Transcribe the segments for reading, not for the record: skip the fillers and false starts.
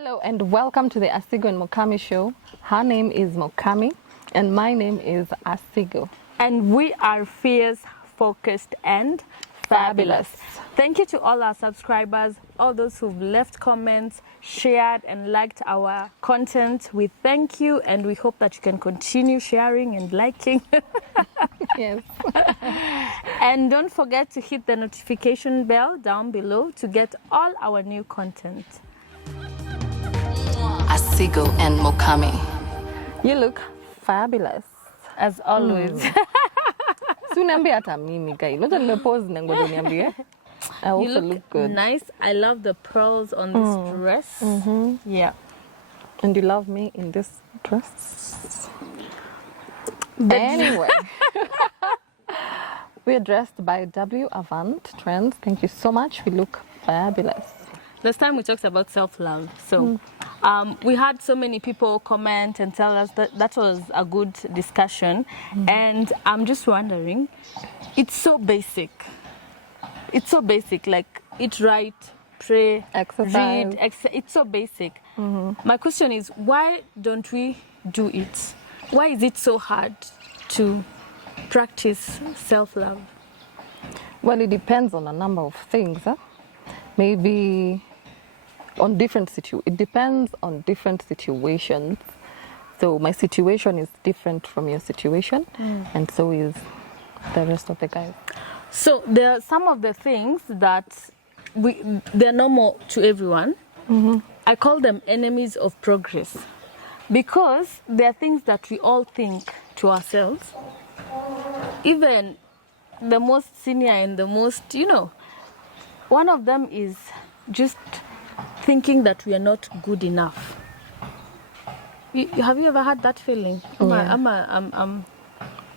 Hello and welcome to the Asigo and Mukami show. Her name is Mukami and my name is Asigo. And we are fierce, focused and fabulous. Thank you to all our subscribers, all those who've left comments, shared and liked our content. We thank you and we hope that you can continue sharing and liking. Yes. And don't forget to hit the notification bell down below to get all our new content. Asigo and Mukami. You look fabulous. As always. Si uniambie hata mimi guy. Noja nimepause na ngoja niambie. I also You look good. nice. I love the pearls on this dress. Yeah. And you love me in this dress. Anyway. We're dressed by W Avant Trends. Thank you so much. We look fabulous. Last time we talked about self-love. So we had so many people comment and tell us that that was a good discussion. And I'm just wondering, it's so basic. It's so basic, like eat right, pray, Exercise. read. It's so basic. My question is, why don't we do it? Why is it so hard to practice self-love? Well, it depends on a number of things. Maybe on it depends on different situations. So my situation is different from your situation, and so is the rest of the guys. So there are some of the things that they're normal to everyone. I call them enemies of progress because they're things that we all think to ourselves. Even the most senior and the most, one of them is just thinking that we are not good enough. Have you ever had that feeling? Maybe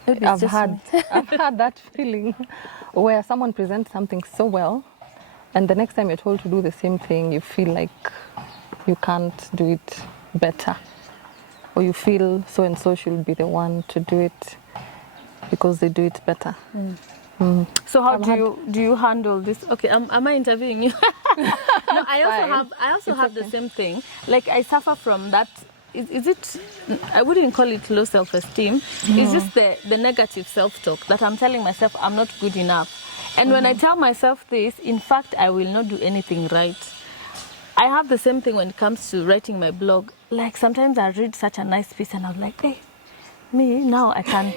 it's I've just me. had that feeling where someone presents something so well, and the next time you're told to do the same thing, you feel like you can't do it better, or you feel so and so should be the one to do it because they do it better. So how do you handle this? Okay, am I interviewing you? No, I also have the same thing. Like I suffer from that. Is it? I wouldn't call it low self-esteem. It's just the negative self-talk that I'm telling myself I'm not good enough. And when I tell myself this, in fact, I will not do anything right. I have the same thing when it comes to writing my blog. Like sometimes I read such a nice piece and I'm like, hey, me now I can't.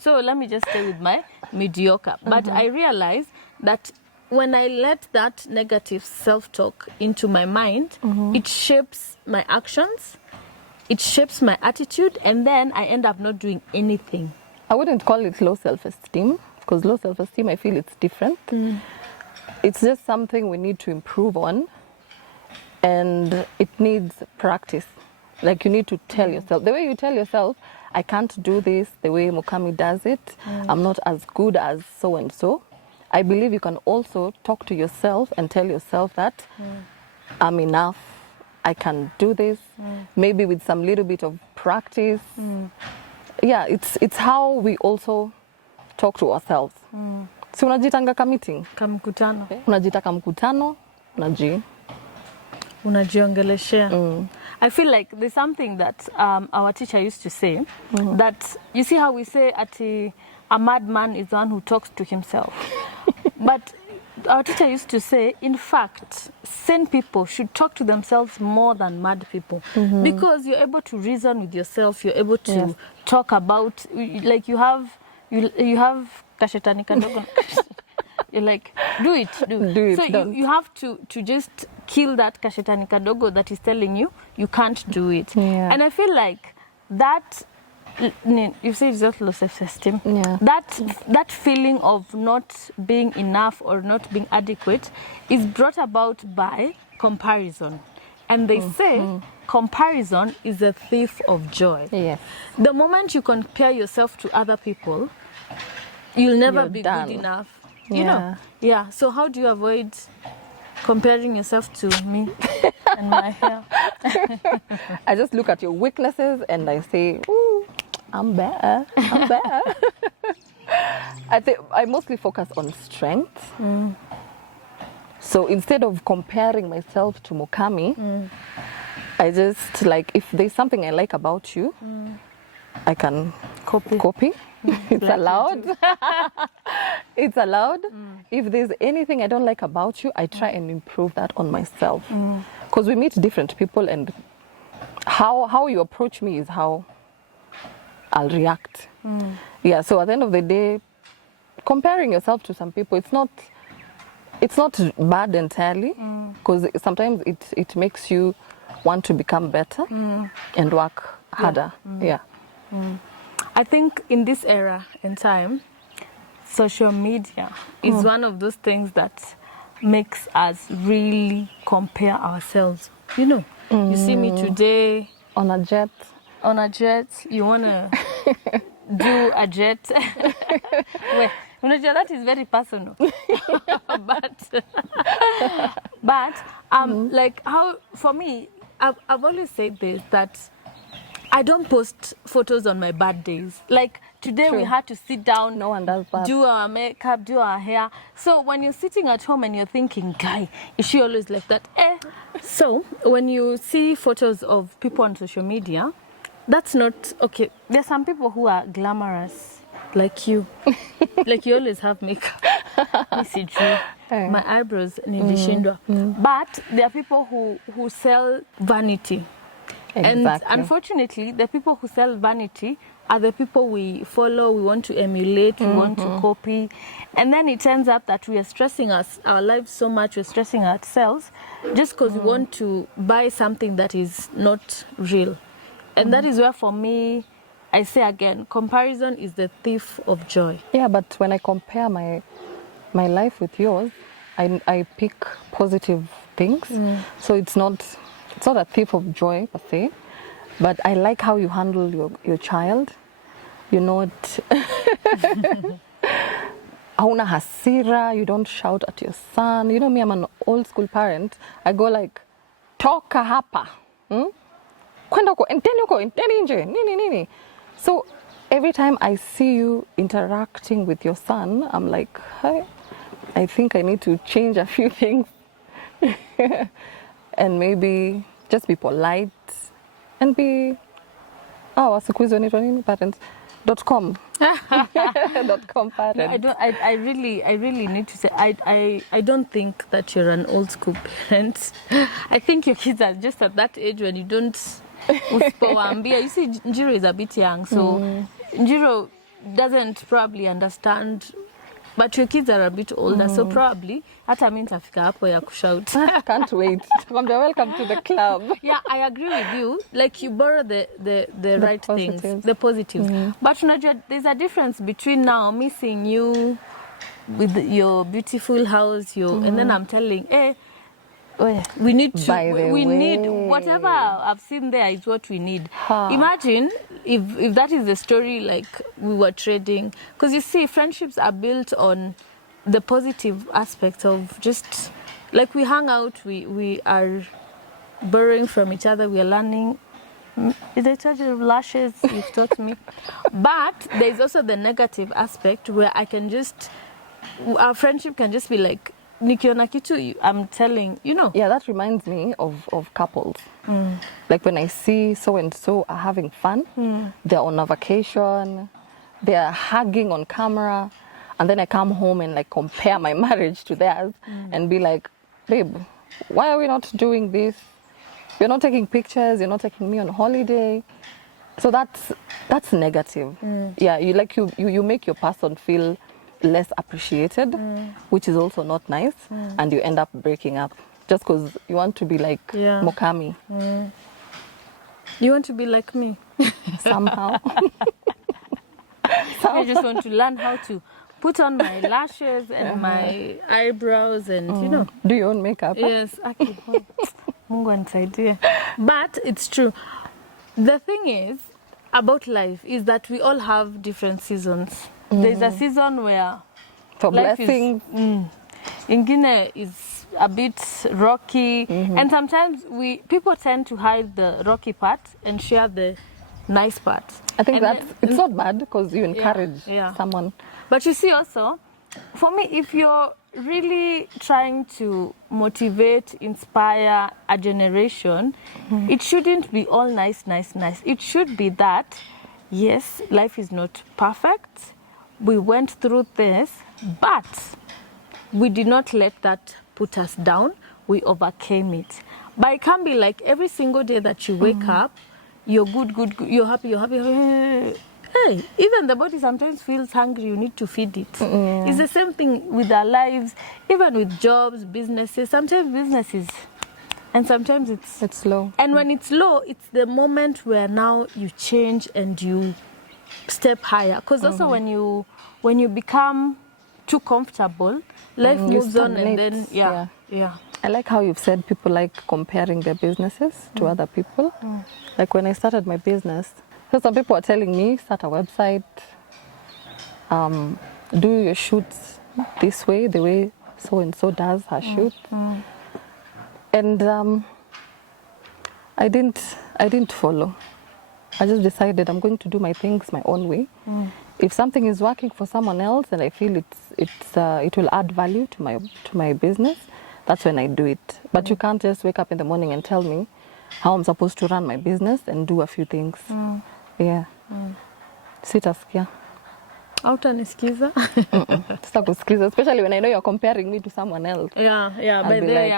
So let me just stay with my mediocre. But I realize that when I let that negative self-talk into my mind, it shapes my actions, it shapes my attitude, and then I end up not doing anything. I wouldn't call it low self-esteem, because low self-esteem, I feel it's different. It's just something we need to improve on, and it needs practice. Like you need to tell yourself, the way you tell yourself, I can't do this the way Mukami does it, I'm not as good as so-and-so. I believe you can also talk to yourself and tell yourself that I'm enough, I can do this, maybe with some little bit of practice. Yeah, it's how we also talk to ourselves. Si unajitanga ka meeting? Kamkutano. Unajita ka mkutano, Unajiongeleshea. I feel like there's something that our teacher used to say, that you see how we say a madman is the one who talks to himself. But our teacher used to say, in fact, sane people should talk to themselves more than mad people. Because you're able to reason with yourself, you're able to talk about, like you have kashetani kadogo. You're like, do it. So you have to just kill that kashetani kadogo that is telling you can't do it. And I feel like that, you say it's just low self-esteem. That feeling of not being enough or not being adequate is brought about by comparison. And they say comparison is a thief of joy. The moment you compare yourself to other people, you'll never be good enough. You know? Yeah. So how do you avoid comparing yourself to me and my hair? I just look at your weaknesses and I say, ooh, I'm better. I think I mostly focus on strength. So instead of comparing myself to Mukami, I just like, if there's something I like about you, I can copy. It's Like allowed. It's allowed. If there's anything I don't like about you, I try and improve that on myself. Because we meet different people, and how you approach me is how I'll react. Yeah, so at the end of the day, comparing yourself to some people, it's not bad entirely, because sometimes it makes you want to become better and work harder. Yeah. I think in this era and time, social media is one of those things that makes us really compare ourselves. You know, you see me today On a jet. on a jet, you want to do a jet. Well, unajua, that is very personal. but like, how, for me, I've always said this, that I don't post photos on my bad days. Like today we had to sit down, No one does that. do our makeup, do our hair. So when you're sitting at home and you're thinking, guy, is she always like that? So when you see photos of people on social media, that's not okay. There's some people who are glamorous, like you. Like you always have makeup. My eyebrows nilishindwa. But there are people who sell vanity. Exactly. And unfortunately, the people who sell vanity are the people we follow, we want to emulate, we want to copy. And then it ends up that we are stressing our lives so much, we're stressing ourselves just because we want to buy something that is not real. And that is where, for me, I say again, comparison is the thief of joy. Yeah, but when I compare my life with yours, I pick positive things. So it's not a thief of joy per se, but I like how you handle your child. You're not hauna hasira, you don't shout at your son. You know me, I'm an old school parent. I go like, toka hapa. Kwenda huko, enteni huko, enteni nje, nini. So every time I see you interacting with your son, I'm like, hey, I think I need to change a few things. And maybe just be polite and be parents.com. .com parent. I really need to say, I don't think that you're an old school parent. I think your kids are just at that age when you don't usipowaambia. You see, Njiro is a bit young, so Njiro doesn't probably understand. But your kids are a bit older, so probably hata mimi nitafika hapo ya kushout. Can't wait. Welcome to the club. Yeah, I agree with you. Like, you borrow the right positives. things, the positives. But unajua, there's a difference between now me seeing you with your beautiful house, and then I'm telling, we need to, we need whatever I've seen there is what we need. Imagine if that is the story, like we were trading, because you see, friendships are built on the positive aspect of just like we hang out, we are borrowing from each other, we are learning. Is it lashes you've taught me? But there's also the negative aspect where our friendship can just be like, nikiona kitu, I'm telling, you know. Yeah, that reminds me of couples. Like when I see so and so are having fun, they're on a vacation, they're hugging on camera, and then I come home and like compare my marriage to theirs and be like, babe, why are we not doing this? You're not taking pictures, you're not taking me on holiday. So that's negative. Yeah, you make your person feel less appreciated, which is also not nice, and you end up breaking up just because you want to be like Mukami. You want to be like me? Somehow. I just want to learn how to put on my lashes and my eyebrows and, you know. Do your own makeup. Yes. Mungu anisaidie. But it's true. The thing is about life is that we all have different seasons. There's a season where for life blessings. Ingine is a bit rocky, and sometimes people tend to hide the rocky part and share the nice part. I think it's not bad because you encourage someone. But you see also, for me, if you're really trying to motivate, inspire a generation, it shouldn't be all nice. It should be that, yes, life is not perfect. We went through this, but we did not let that put us down. We overcame it. But it can't be like every single day that you wake up, you're good, you're happy. Hey, even the body sometimes feels hungry. You need to feed it. It's the same thing with our lives, even with jobs, businesses. Sometimes businesses, and sometimes it's low. And when it's low, it's the moment where now you change and you step higher. Because also when you become too comfortable, life moves on, and then yeah. I like how you've said people like comparing their businesses to other people. Like when I started my business, so some people are telling me, start a website, do your shoots this way, the way so-and-so does her shoot. And I didn't follow. I just decided I'm going to do my things my own way. If something is working for someone else and I feel it will add value to my business, that's when I do it. But you can't just wake up in the morning and tell me how I'm supposed to run my business and do a few things. Yeah. Sitaskia. Hautanisikiza. Sitakusikiza, especially when I know you're comparing me to someone else. Yeah, by there,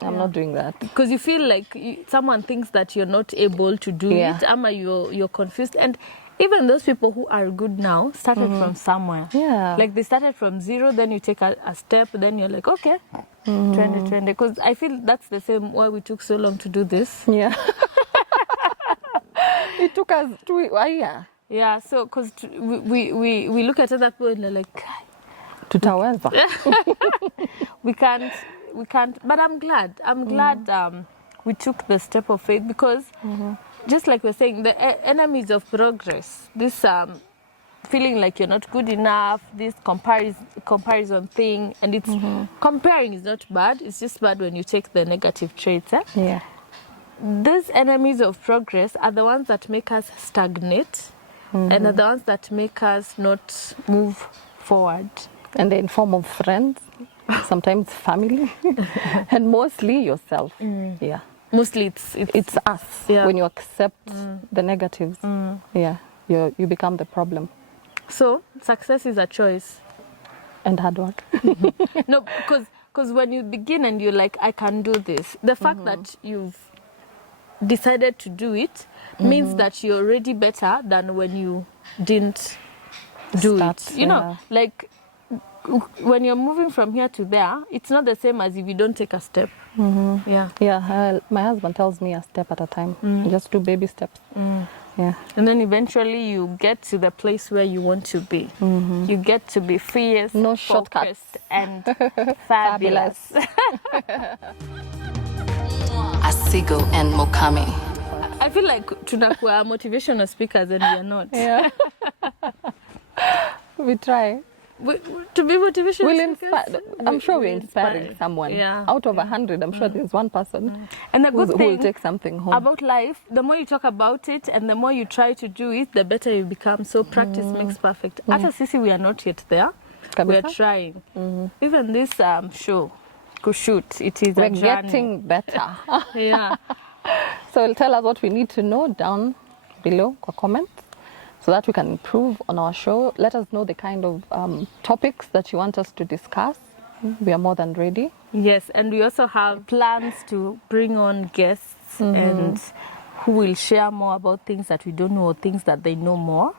I'm not doing that. Because you feel like someone thinks that you're not able to do it, ama you're confused. And even those people who are good now started from somewhere. Yeah. Like they started from zero, then you take a step, then you're like, okay, 2020. Because I feel that's the same why we took so long to do this. Yeah. It took us a year. Yeah, so because we look at other people and they're like, tutaweza. we can't. But I'm glad we took the step of faith, because just like we're saying, the enemies of progress, this feeling like you're not good enough, this comparison thing, and it's comparing is not bad. It's just bad when you take the negative traits. Yeah. These enemies of progress are the ones that make us stagnate, and are the ones that make us not move forward. And in form of friends, sometimes family, and mostly yourself. Yeah. Mostly it's us. Yeah. When you accept the negatives, you become the problem. So success is a choice. And hard work. No, because when you begin and you're like, I can do this, the fact that you've decided to do it means that you're already better than when you didn't do it. You know, like when you're moving from here to there, it's not the same as if you don't take a step. Yeah. My husband tells me a step at a time. Just do baby steps. Yeah. And then eventually you get to the place where you want to be. You get to be fierce, no shortcuts, and fabulous. Asigo and Mukami. I feel like tunakuwa motivational speakers and we are not. Yeah. We try. To be motivational speakers, I'm sure we're inspiring someone. Yeah. Out of 100, I'm sure there's one person and the good who will take something home. About life, the more you talk about it and the more you try to do it, the better you become. So practice makes perfect. Ata sisi, we are not yet there. Kabisa? We are trying. Even this show, Kushoot, it is we're a journey. getting better. Yeah. So tell us what we need to know down below, comment, so that we can improve on our show. Let us know the kind of topics that you want us to discuss. We are more than ready. Yes, and we also have plans to bring on guests and who will share more about things that we don't know or things that they know more.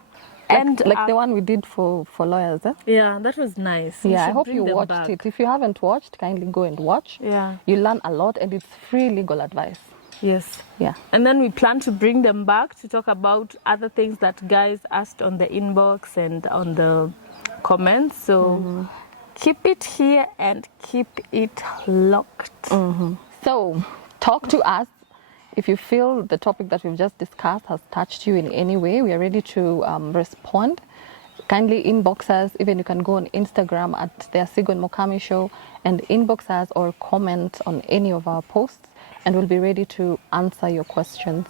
Like the one we did for lawyers. Yeah, that was nice. Yeah, I hope you watched it. If you haven't watched, kindly go and watch. Yeah. You learn a lot, and it's free legal advice. Yes. Yeah. And then we plan to bring them back to talk about other things that guys asked on the inbox and on the comments. So keep it here and keep it locked. So talk to us. If you feel the topic that we've just discussed has touched you in any way, we are ready to respond. Kindly inbox us. Even you can go on Instagram at the Asigo and Mukami Show and inbox us or comment on any of our posts, and we'll be ready to answer your questions.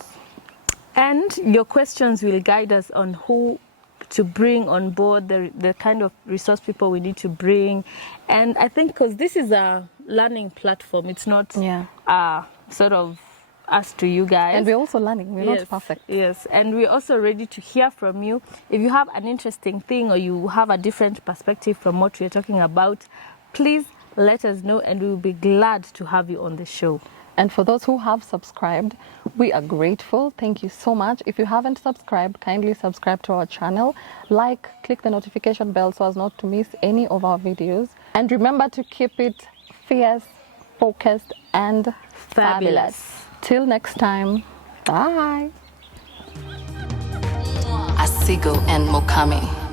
And your questions will guide us on who to bring on board, the kind of resource people we need to bring. And I think because this is a learning platform, it's not sort of us to you guys. And we're also learning. We're not perfect. Yes, and we're also ready to hear from you. If you have an interesting thing or you have a different perspective from what we're talking about, please let us know and we'll be glad to have you on the show. And for those who have subscribed, we are grateful. Thank you so much. If you haven't subscribed, kindly subscribe to our channel. Like, click the notification bell so as not to miss any of our videos. And remember to keep it fierce, focused, and fabulous. Till next time, bye. Asigo and Mukami.